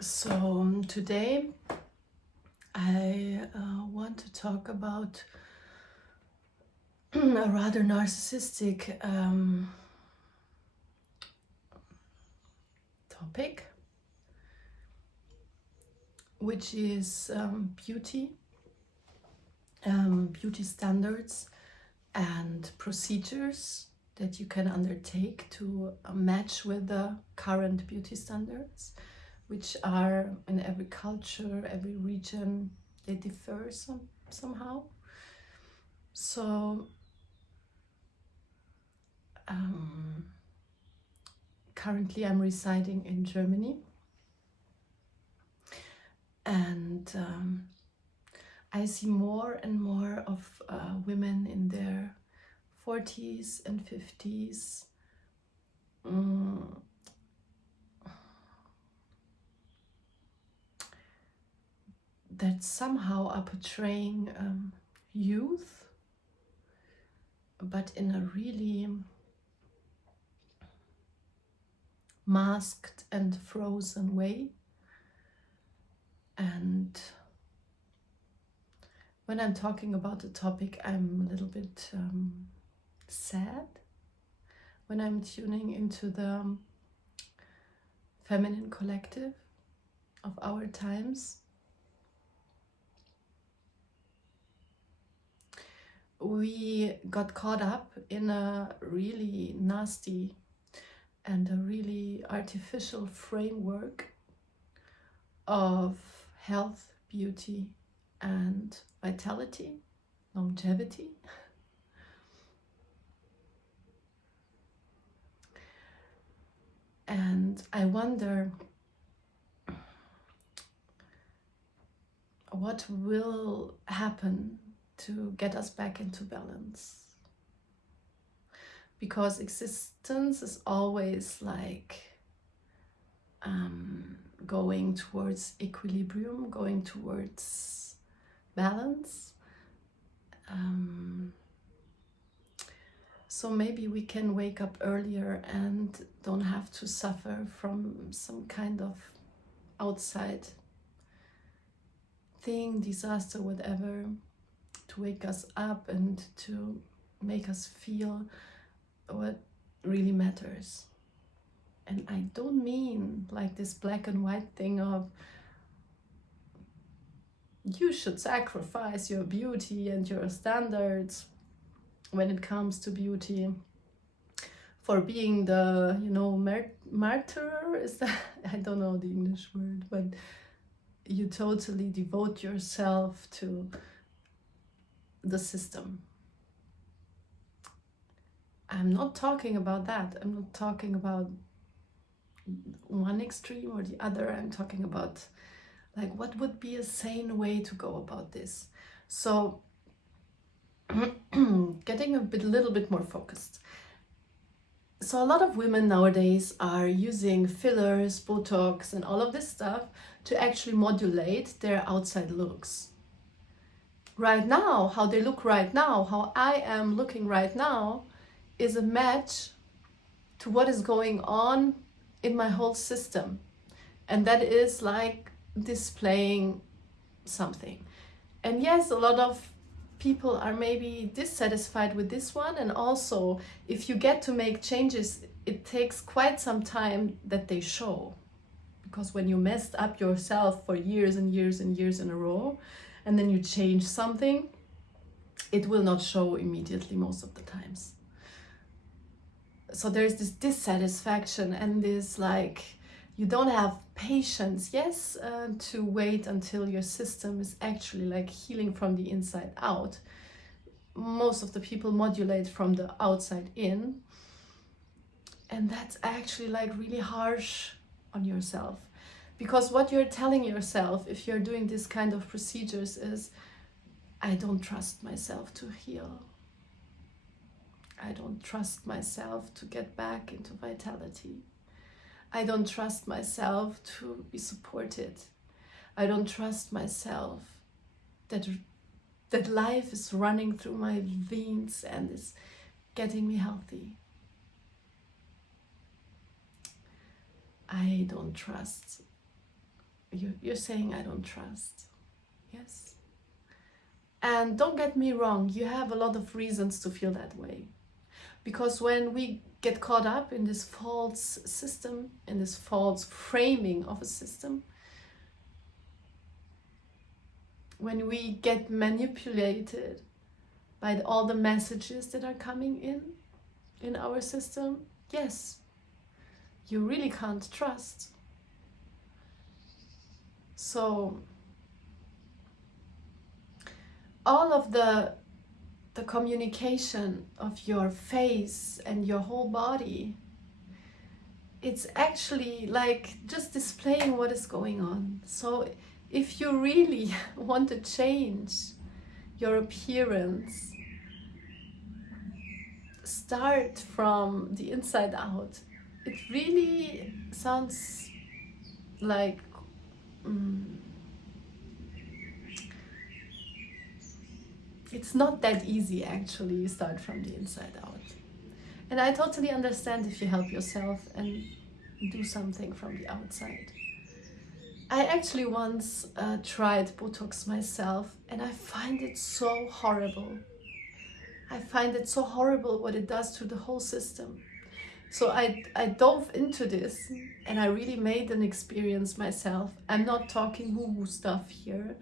Today I want to talk about a rather narcissistic topic, which is beauty standards and procedures that you can undertake to match with the current beauty standards, which are in every culture, every region, they differ somehow. So currently I'm residing in Germany, and I see more and more of women in their 40s and 50s that somehow are portraying youth, but in a really masked and frozen way. And when I'm talking about the topic, I'm a little bit sad when I'm tuning into the feminine collective of our times. We got caught up in a really nasty and a really artificial framework of health, beauty, and vitality, longevity. And I wonder what will happen to get us back into balance. Because existence is always like going towards equilibrium, going towards balance. So maybe we can wake up earlier and don't have to suffer from some kind of outside thing, disaster, whatever, to wake us up and to make us feel what really matters. And I don't mean like this black and white thing of you should sacrifice your beauty and your standards when it comes to beauty for being the, martyr, is that, I don't know the English word, but you totally devote yourself to the system. I'm not talking about that. I'm not talking about one extreme or the other. I'm talking about like what would be a sane way to go about this. So getting little bit more focused. So a lot of women nowadays are using fillers, Botox, and all of this stuff to actually modulate their outside looks. Right now, how they look right now, how I am looking right now, is a match to what is going on in my whole system. And that is like displaying something. And yes, a lot of people are maybe dissatisfied with this one, and also if you get to make changes, it takes quite some time that they show, because when you messed up yourself for years and years and years in a row and then you change something, it will not show immediately most of the times. So there's this dissatisfaction and this like you don't have patience, to wait until your system is actually like healing from the inside out. Most of the people modulate from the outside in, and that's actually like really harsh on yourself, because what you're telling yourself if you're doing this kind of procedures is, I don't trust myself to heal. I don't trust myself to get back into vitality. I don't trust myself to be supported. I don't trust myself that life is running through my veins and is getting me healthy. I don't trust you're saying, I don't trust. Yes. And don't get me wrong, you have a lot of reasons to feel that way. Because when we get caught up in this false system, in this false framing of a system, when we get manipulated by all the messages that are coming in our system, yes, you really can't trust. So all of the communication of your face and your whole body, it's actually like just displaying what is going on. So if you really want to change your appearance, start from the inside out. It really sounds like it's not that easy actually. You start from the inside out. And I totally understand if you help yourself and do something from the outside. I actually once tried Botox myself, and I find it so horrible. I find it so horrible what it does to the whole system. So I dove into this, and I really made an experience myself. I'm not talking woo-woo stuff here.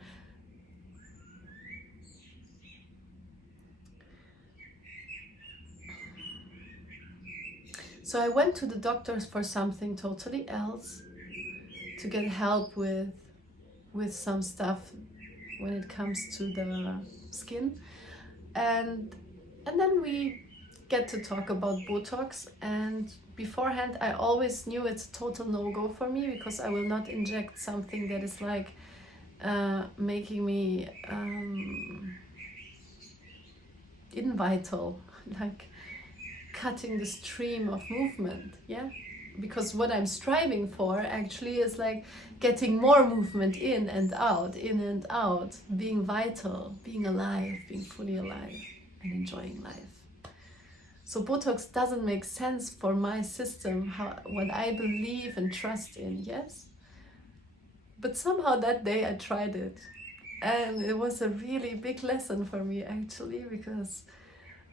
So I went to the doctors for something totally else, to get help with some stuff when it comes to the skin, and then we get to talk about Botox. And beforehand I always knew it's a total no-go for me, because I will not inject something that is like making me invital, like cutting the stream of movement. Yeah, because what I'm striving for actually is like getting more movement in and out, being vital, being alive, being fully alive and enjoying life. So Botox doesn't make sense for my system, what I believe and trust in, yes? But somehow that day I tried it, and it was a really big lesson for me actually, because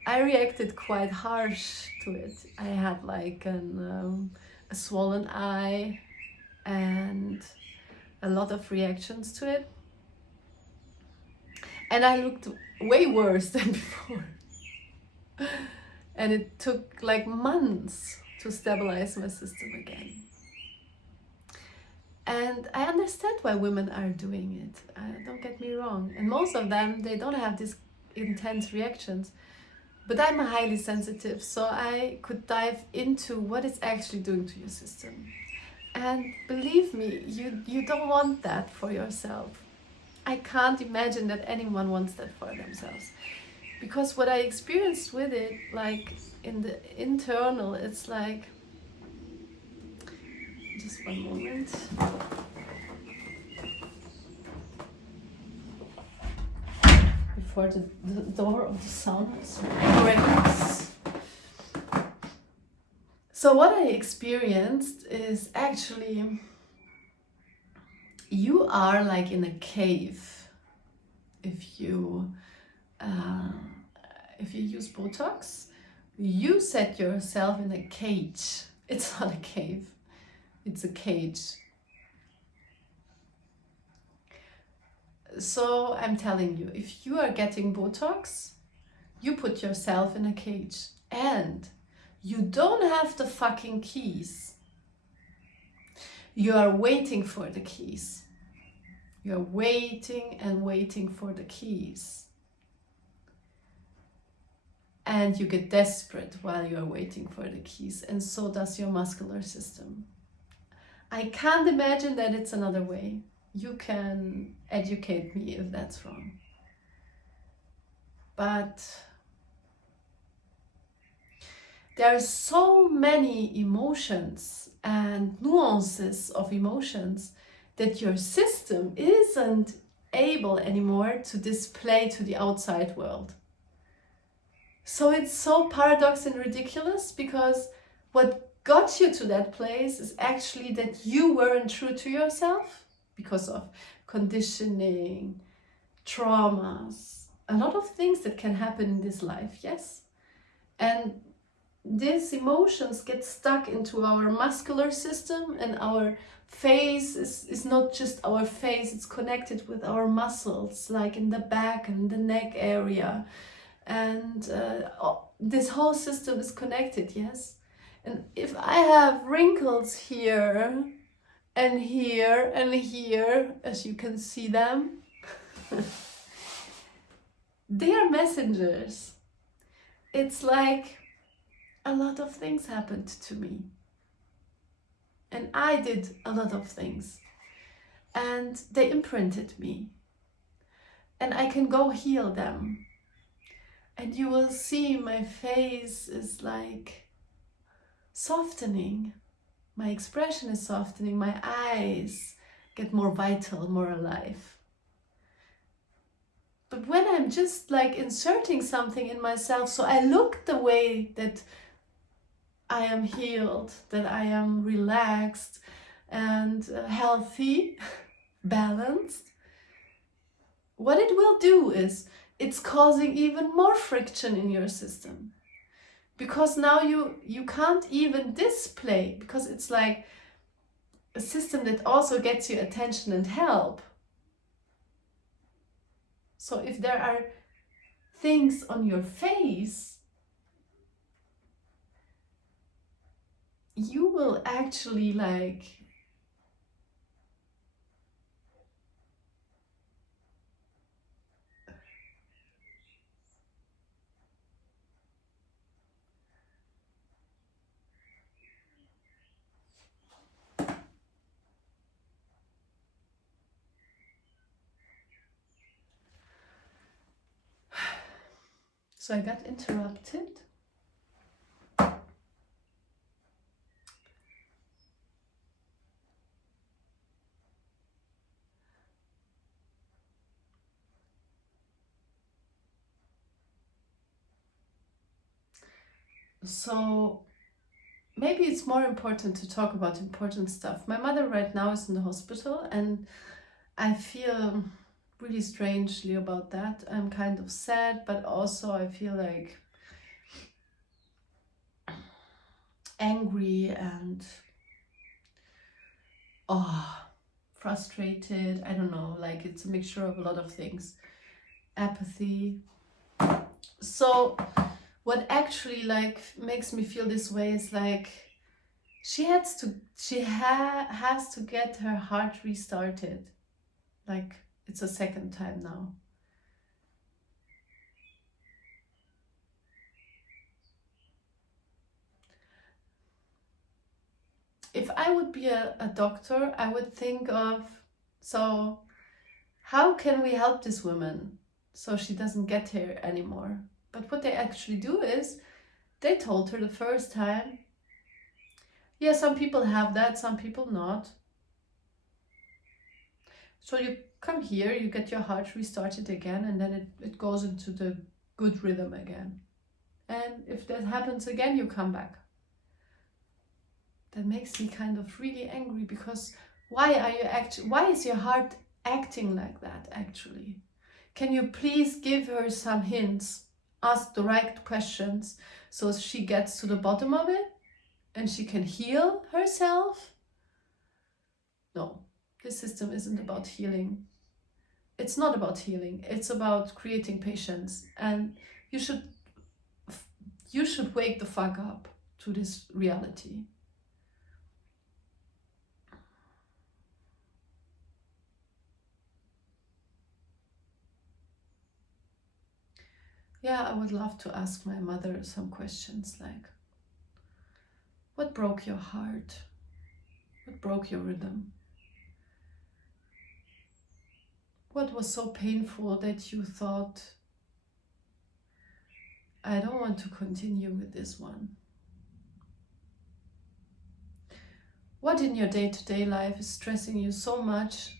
I reacted quite harsh to it. I had like a swollen eye and a lot of reactions to it. And I looked way worse than before. And it took like months to stabilize my system again. And I understand why women are doing it. Don't get me wrong. And most of them, they don't have these intense reactions. But I'm highly sensitive, so I could dive into what it's actually doing to your system. And believe me, you don't want that for yourself. I can't imagine that anyone wants that for themselves. Because what I experienced with it, like in the internal, it's like, just one moment. Before the door of the sauna is breaks. So what I experienced is actually, you are like in a cave if you use Botox. You set yourself in a cage. It's not a cave, it's a cage. So I'm telling you, if you are getting Botox, you put yourself in a cage, and you don't have the fucking keys. You are waiting for the keys. You're waiting and waiting for the keys. And you get desperate while you're waiting for the keys, and so does your muscular system. I can't imagine that it's another way. You can educate me if that's wrong. But there are so many emotions and nuances of emotions that your system isn't able anymore to display to the outside world. So it's so paradox and ridiculous, because what got you to that place is actually that you weren't true to yourself. because of conditioning, traumas, a lot of things that can happen in this life, yes? And these emotions get stuck into our muscular system, and our face is not just our face, it's connected with our muscles, like in the back and the neck area. And this whole system is connected, yes? And if I have wrinkles here and here and here, as you can see them, they are messengers. It's like a lot of things happened to me. And I did a lot of things. And they imprinted me. And I can go heal them. And you will see my face is like softening. My expression is softening. My eyes get more vital, more alive. But when I'm just like inserting something in myself, so I look the way that I am healed, that I am relaxed and healthy, balanced, what it will do is it's causing even more friction in your system. Because now you can't even display, because it's like a system that also gets you attention and help. So if there are things on your face, you will actually like so I got interrupted. So maybe it's more important to talk about important stuff. My mother right now is in the hospital, and I feel really strangely about that. I'm kind of sad, but also I feel like angry and frustrated. I don't know, like it's a mixture of a lot of things. Apathy. So what actually like makes me feel this way is like she has to get her heart restarted. Like it's a second time now. If I would be a doctor, I would think of, so how can we help this woman so she doesn't get here anymore? But what they actually do is they told her the first time, yeah, some people have that, some people not. So you come here, you get your heart restarted again, and then it goes into the good rhythm again. And if that happens again, you come back. That makes me kind of really angry, because why is your heart acting like that actually? Can you please give her some hints, ask the right questions so she gets to the bottom of it and she can heal herself? No, this system isn't about healing. It's not about healing. It's about creating patience, and you should wake the fuck up to this reality. Yeah, I would love to ask my mother some questions like, what broke your heart? What broke your rhythm? What was so painful that you thought, I don't want to continue with this one? What in your day-to-day life is stressing you so much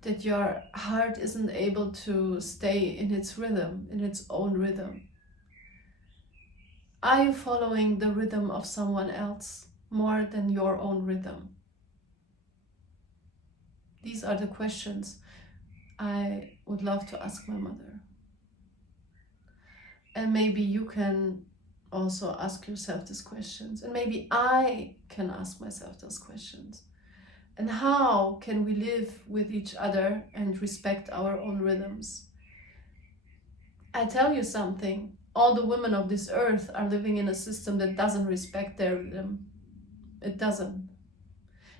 that your heart isn't able to stay in its rhythm, in its own rhythm? Are you following the rhythm of someone else more than your own rhythm? These are the questions I would love to ask my mother. And maybe you can also ask yourself these questions. And maybe I can ask myself those questions. And how can we live with each other and respect our own rhythms? I tell you something, all the women of this earth are living in a system that doesn't respect their rhythm. It doesn't.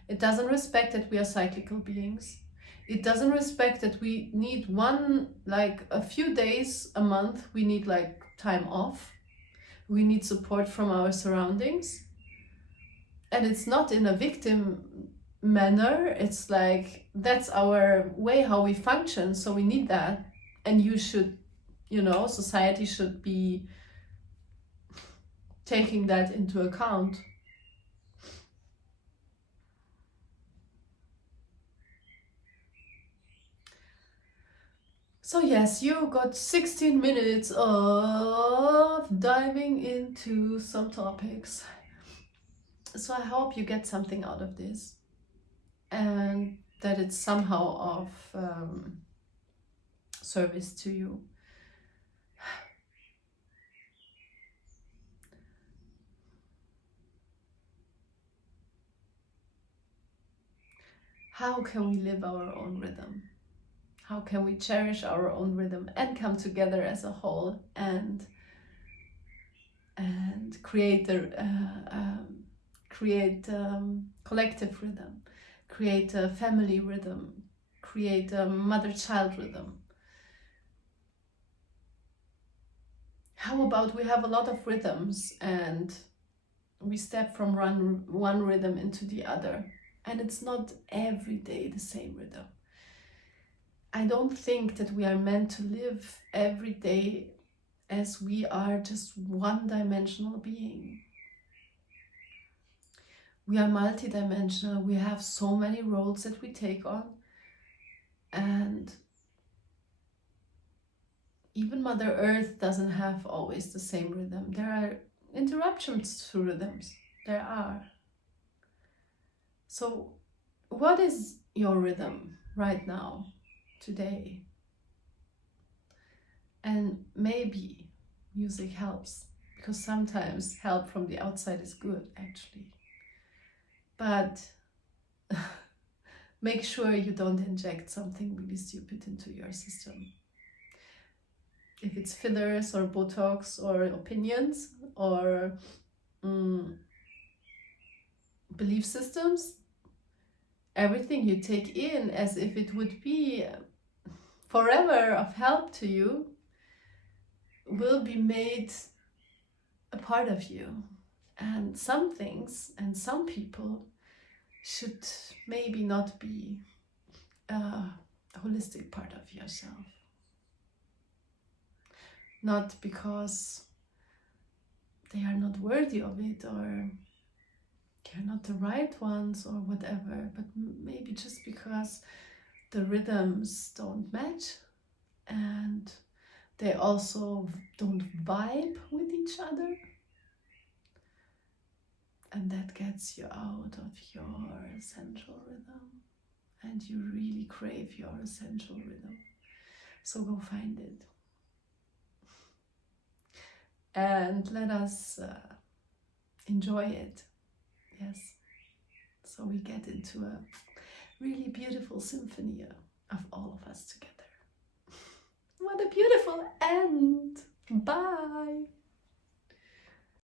It doesn't respect that we are cyclical beings. It doesn't respect that we need a few days a month, we need time off. We need support from our surroundings. And it's not in a victim manner. It's like, that's our way how we function. So we need that. And you should, society should be taking that into account. So yes, you got 16 minutes of diving into some topics. So I hope you get something out of this and that it's somehow of service to you. How can we live our own rhythm? How can we cherish our own rhythm and come together as a whole and create collective rhythm, create a family rhythm, create a mother-child rhythm? How about we have a lot of rhythms and we step from one rhythm into the other, and it's not every day the same rhythm. I don't think that we are meant to live every day as we are just one-dimensional being. We are multidimensional. We have so many roles that we take on, and even Mother Earth doesn't have always the same rhythm. There are interruptions to rhythms. There are. So what is your rhythm right now, today? And maybe music helps, because sometimes help from the outside is good, actually. But make sure you don't inject something really stupid into your system. If it's fillers or Botox or opinions or belief systems, everything you take in as if it would be forever of help to you will be made a part of you. And some things and some people should maybe not be a holistic part of yourself. Not because they are not worthy of it or they're not the right ones or whatever, but maybe just because the rhythms don't match and they also don't vibe with each other. And that gets you out of your essential rhythm. And you really crave your essential rhythm. So go find it. And let us enjoy it. Yes. So we get into a really beautiful symphony of all of us together. What a beautiful end. Bye.